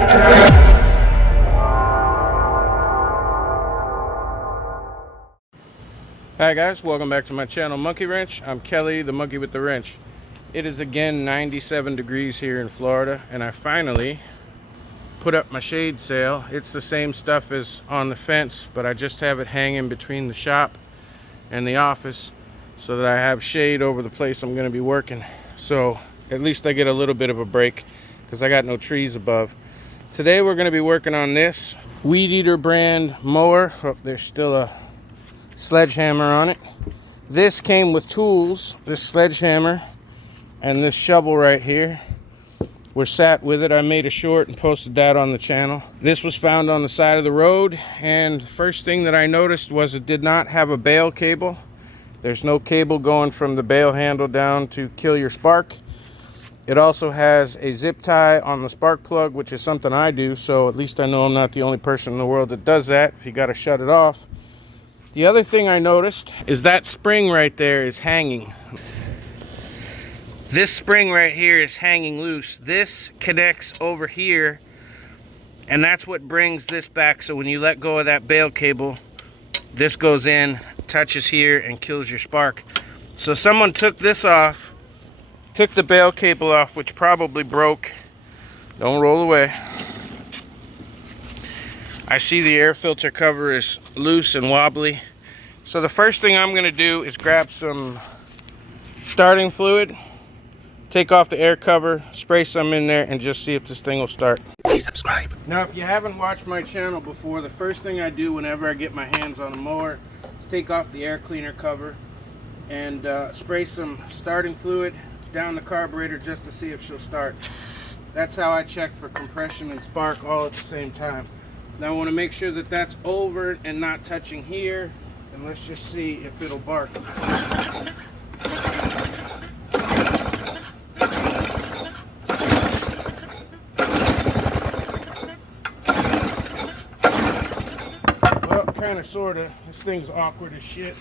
Hi guys, welcome back to my channel Monkey Wrench. I'm Kelly, the monkey with the wrench. It is again 97 degrees here in Florida, and I finally put up my shade sail. It's the same stuff as on the fence, but I just have it hanging between the shop and the office so that I have shade over the place I'm going to be working. So at least I get a little bit of a break because I got no trees above. Today we're going to be working on this Weed Eater brand mower. Oh, there's still a sledgehammer on it. This came with tools. This sledgehammer and this shovel right here were sat with it. I made a short and posted that on the channel. This was found on the side of the road, and the first thing that I noticed was it did not have a bail cable. There's no cable going from the bail handle down to kill your spark. It also has a zip tie on the spark plug, which is something I do, so at least I know I'm not the only person in the world that does that. You got to shut it off. The other thing I noticed is that spring right there is hanging. This spring right here is hanging loose. This connects over here, and that's what brings this back. So when you let go of that bail cable, this goes in, touches here, and kills your spark. So someone took this off, took the bail cable off, which probably broke. Don't roll away. I see the air filter cover is loose and wobbly. So the first thing I'm going to do is grab some starting fluid, take off the air cover, spray some in there, and just see if this thing will start. Please subscribe. Now, if you haven't watched my channel before, the first thing I do whenever I get my hands on a mower is take off the air cleaner cover and spray some starting fluid down the carburetor just to see if she'll start. That's how I check for compression and spark all at the same time. Now I want to make sure that that's over and not touching here, and let's just see if it'll bark. Well, kind of, sort of. This thing's awkward as shit.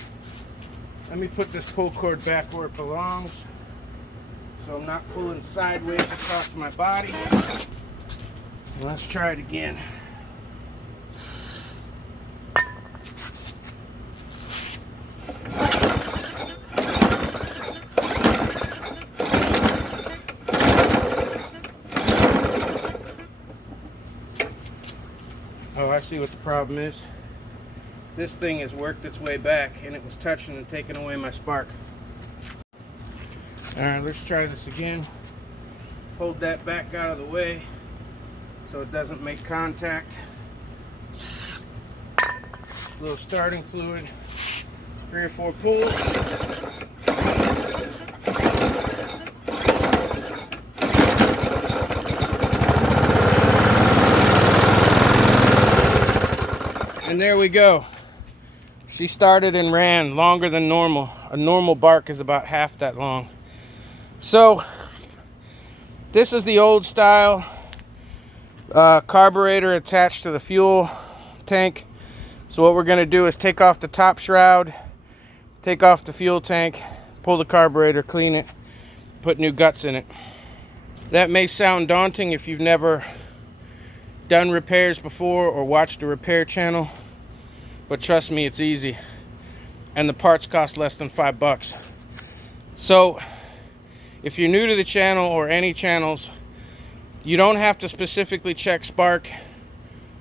Let me put this pull cord back where it belongs so I'm not pulling sideways across my body. Let's try it again. Oh, I see what the problem is. This thing has worked its way back, and it was touching and taking away my spark. Alright, let's try this again. Hold that back out of the way so it doesn't make contact. A little starting fluid, 3 or 4 pulls. And there we go. She started and ran longer than normal. A normal bark is about half that long. So this is the old style carburetor attached to the fuel tank. So what we're going to do is take off the top shroud, take off the fuel tank, pull the carburetor, clean it, put new guts in it. That may sound daunting if you've never done repairs before or watched a repair channel, but trust me, it's easy, and the parts cost less than $5. So if you're new to the channel or any channels, you don't have to specifically check spark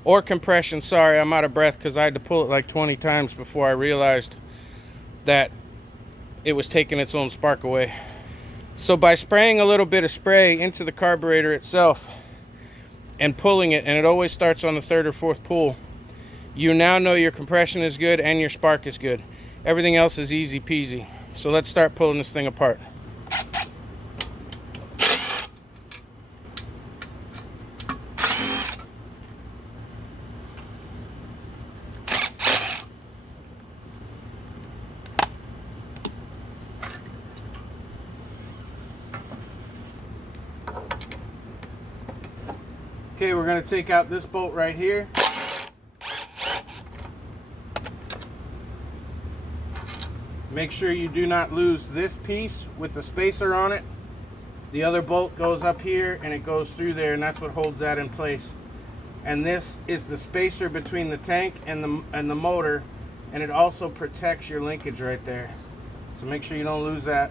or compression. Sorry, I'm out of breath because I had to pull it like 20 times before I realized that it was taking its own spark away. So by spraying a little bit of spray into the carburetor itself and pulling it, and it always starts on the 3rd or 4th pull, you now know your compression is good and your spark is good. Everything else is easy peasy. So let's start pulling this thing apart. Okay, we're going to take out this bolt right here. Make sure you do not lose this piece with the spacer on it. The other bolt goes up here and it goes through there, and that's what holds that in place. and this is the spacer between the tank and the motor, and it also protects your linkage right there. So make sure you don't lose that.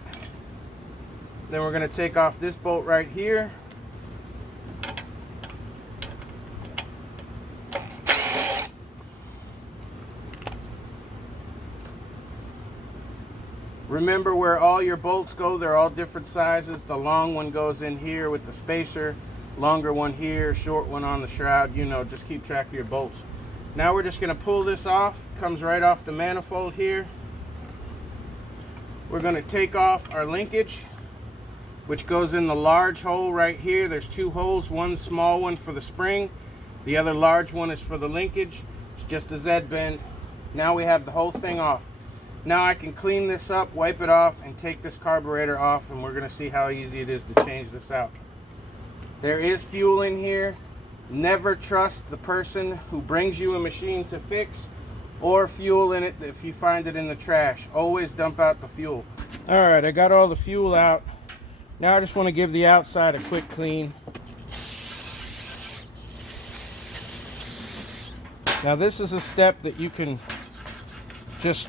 Then we're going to take off this bolt right here. Remember where all your bolts go, they're all different sizes. The long one goes in here with the spacer, longer one here, short one on the shroud. You know, just keep track of your bolts. Now we're just going to pull this off. Comes right off the manifold here. We're going to take off our linkage, which goes in the large hole right here. There's two holes, one small one for the spring, the other large one is for the linkage. It's just a Z bend. Now we have the whole thing off. Now I can clean this up, wipe it off, and take this carburetor off, and we're going to see how easy it is to change this out. There is fuel in here. Never trust the person who brings you a machine to fix or fuel in it if you find it in the trash. Always dump out the fuel. Alright, I got all the fuel out. Now I just want to give the outside a quick clean. Now this is a step that you can just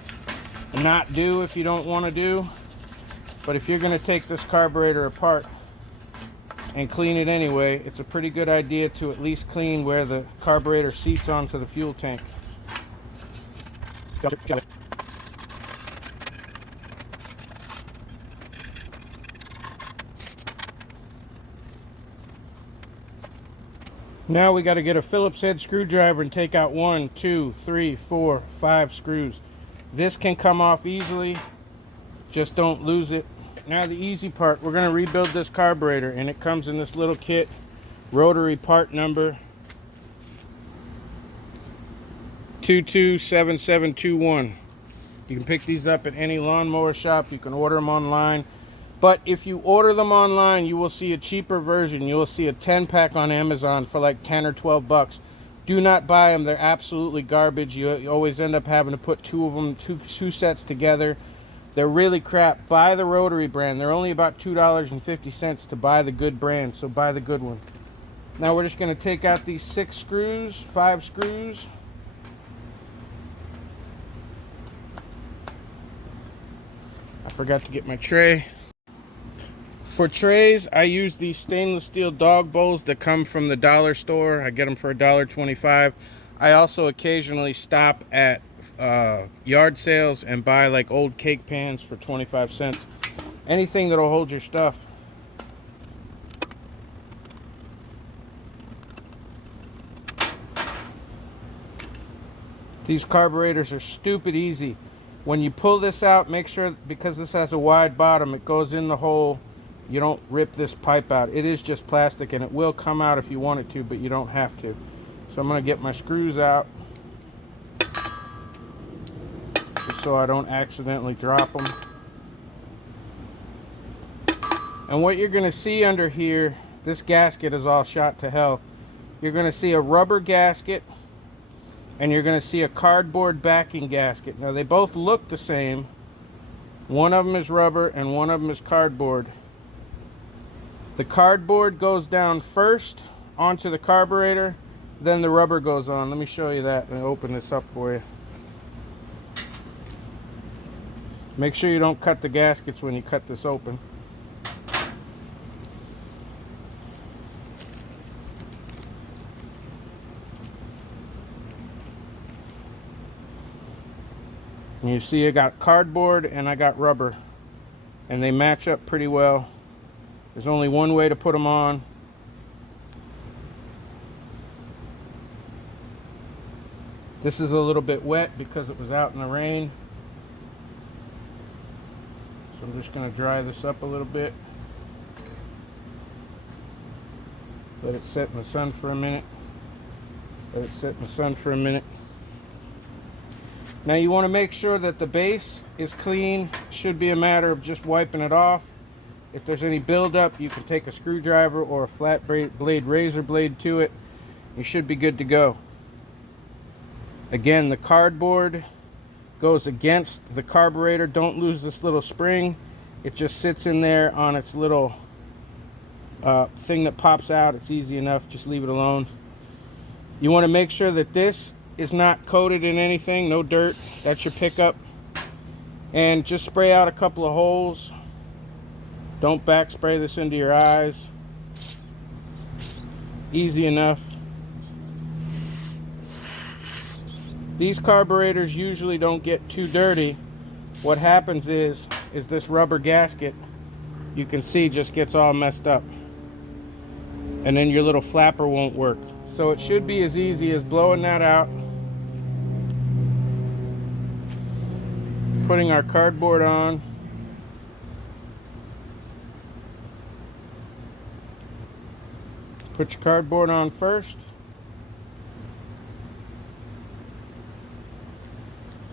not do if you don't want to do, but if you're going to take this carburetor apart and clean it anyway, it's a pretty good idea to at least clean where the carburetor seats onto the fuel tank. Now we got to get a Phillips head screwdriver and take out 1, 2, 3, 4, 5 screws. This can come off easily, just don't lose it. Now the easy part, we're going to rebuild this carburetor, and it comes in this little kit, rotary part number 227721. You can pick these up at any lawnmower shop, you can order them online. But if you order them online, you will see a cheaper version. You will see a 10-pack on Amazon for like 10 or 12 bucks. Do not buy them. They're absolutely garbage. You always end up having to put two of them, two sets together. They're really crap. Buy the rotary brand. They're only about $2.50 to buy the good brand, so buy the good one. Now we're just going to take out these 5 screws. I forgot to get my tray. For trays, I use these stainless steel dog bowls that come from the dollar store. I get them for $1.25. I also occasionally stop at yard sales and buy like old cake pans for 25 cents. Anything that'll hold your stuff. These carburetors are stupid easy. When you pull this out, make sure, because this has a wide bottom, it goes in the hole. You don't rip this pipe out. It is just plastic, and it will come out if you want it to, but you don't have to. So I'm going to get my screws out just so I don't accidentally drop them. And what you're going to see under here, this gasket is all shot to hell. You're going to see a rubber gasket, and you're going to see a cardboard backing gasket. Now they both look the same. One of them is rubber and one of them is cardboard. The cardboard goes down first onto the carburetor, then the rubber goes on. Let me show you that and open this up for you. Make sure you don't cut the gaskets when you cut this open. And you see I got cardboard and I got rubber, and they match up pretty well. There's only one way to put them on. This is a little bit wet because it was out in the rain. So I'm just going to dry this up a little bit. Let it sit in the sun for a minute. Now you want to make sure that the base is clean. Should be a matter of just wiping it off. If there's any buildup, you can take a screwdriver or a flat blade razor blade to it. You should be good to go. Again, the cardboard goes against the carburetor. Don't lose this little spring. It just sits in there on its little thing that pops out. It's easy enough. Just leave it alone. You want to make sure that this is not coated in anything, no dirt. That's your pickup. And just spray out a couple of holes. Don't back spray this into your eyes. Easy enough. These carburetors usually don't get too dirty. What happens is this rubber gasket, you can see, just gets all messed up. And then your little flapper won't work. So it should be as easy as blowing that out, putting our cardboard on, put your cardboard on first,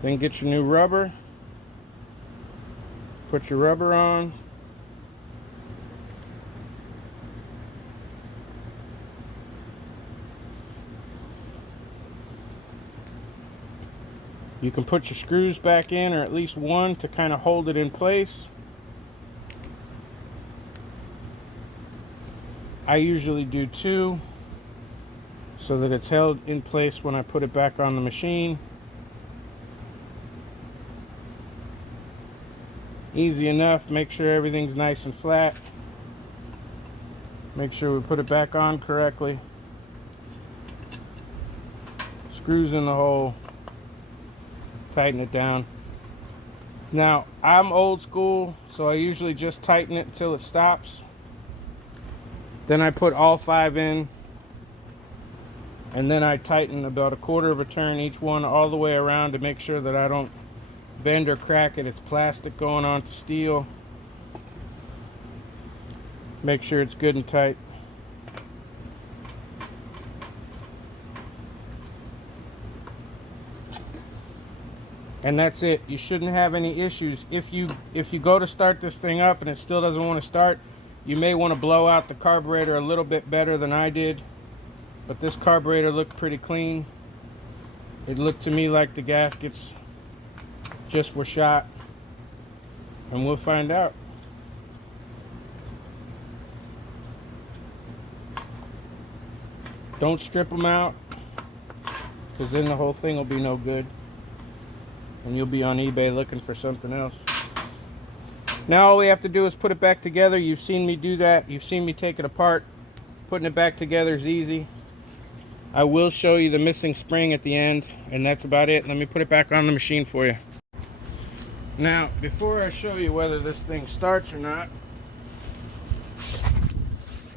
then get your new rubber, put your rubber on, you can put your screws back in, or at least one, to kind of hold it in place. I usually do two so that it's held in place when I put it back on the machine. Easy enough. Make sure everything's nice and flat. Make sure we put it back on correctly. Screws in the hole. Tighten it down. Now, I'm old school, so I usually just tighten it until it stops. Then I put all 5 in, and then I tighten about a quarter of a turn each one all the way around to make sure that I don't bend or crack it. It's plastic going onto steel. Make sure it's good and tight. And that's it. You shouldn't have any issues. If you go to start this thing up and it still doesn't want to start, you may want to blow out the carburetor a little bit better than I did. But this carburetor looked pretty clean. It looked to me like the gaskets just were shot. And we'll find out. Don't strip them out, because then the whole thing will be no good. And you'll be on eBay looking for something else. Now all we have to do is put it back together. You've seen me do that. You've seen me take it apart. Putting it back together is easy. I will show you the missing spring at the end, and that's about it. Let me put it back on the machine for you. Now, before I show you whether this thing starts or not,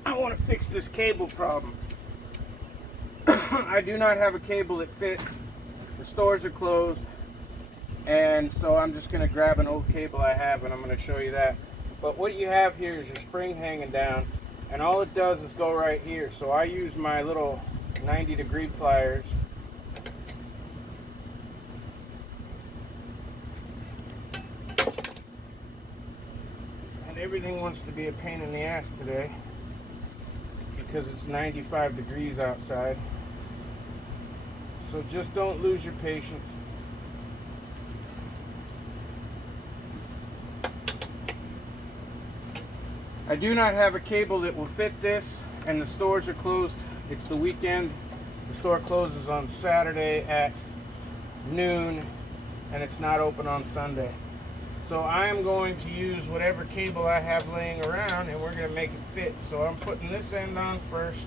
I want to fix this cable problem. I do not have a cable that fits. The stores are closed. And so I'm just going to grab an old cable I have, and I'm going to show you that. But what you have here is your spring hanging down, and all it does is go right here. So I use my little 90-degree pliers. And everything wants to be a pain in the ass today because it's 95 degrees outside. So just don't lose your patience. I do not have a cable that will fit this, and the stores are closed. It's the weekend. The store closes on Saturday at noon, and it's not open on Sunday. So I am going to use whatever cable I have laying around, and we're going to make it fit. So I'm putting this end on first.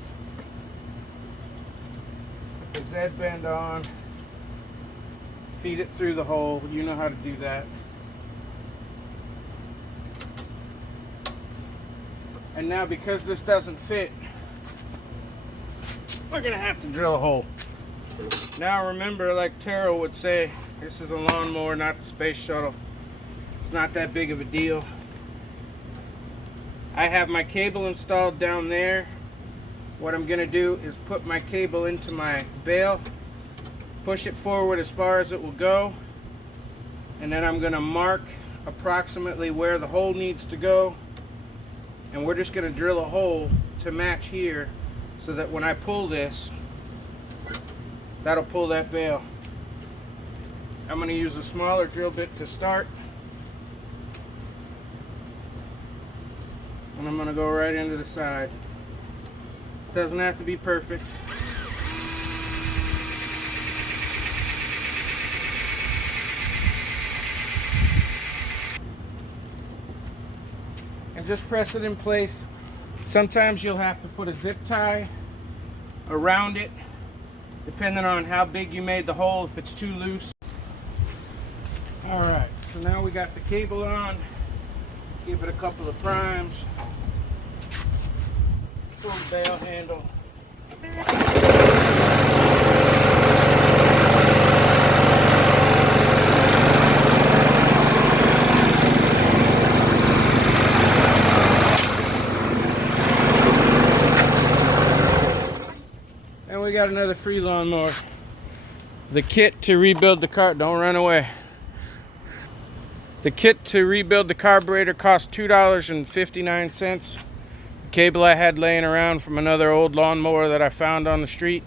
Put the Z bend on. Feed it through the hole. You know how to do that. And now, because this doesn't fit, we're going to have to drill a hole. Now remember, like Taryl would say, this is a lawnmower, not the space shuttle. It's not that big of a deal. I have my cable installed down there. What I'm going to do is put my cable into my bale, push it forward as far as it will go, and then I'm going to mark approximately where the hole needs to go. And we're just going to drill a hole to match here so that when I pull this, that'll pull that bale. I'm going to use a smaller drill bit to start. And I'm going to go right into the side. Doesn't have to be perfect. and just press it in place. Sometimes you'll have to put a zip tie around it, depending on how big you made the hole, if it's too loose. Alright, so now we got the cable on. Give it a couple of primes. Pull the bail handle. And we got another free lawnmower. The kit to rebuild the car, don't run away. The kit to rebuild the carburetor cost $2.59. The cable I had laying around from another old lawnmower that I found on the street.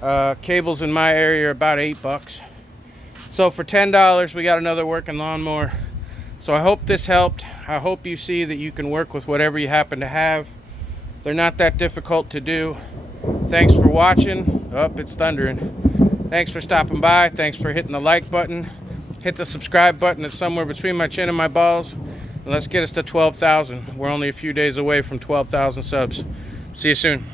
Cables in my area are about $8. So for $10 we got another working lawnmower. So I hope this helped. I hope you see that you can work with whatever you happen to have. They're not that difficult to do. Thanks for watching. Oh, it's thundering. Thanks for stopping by. Thanks for hitting the like button. Hit the subscribe button. It's somewhere between my chin and my balls. And let's get us to 12,000. We're only a few days away from 12,000 subs. See you soon.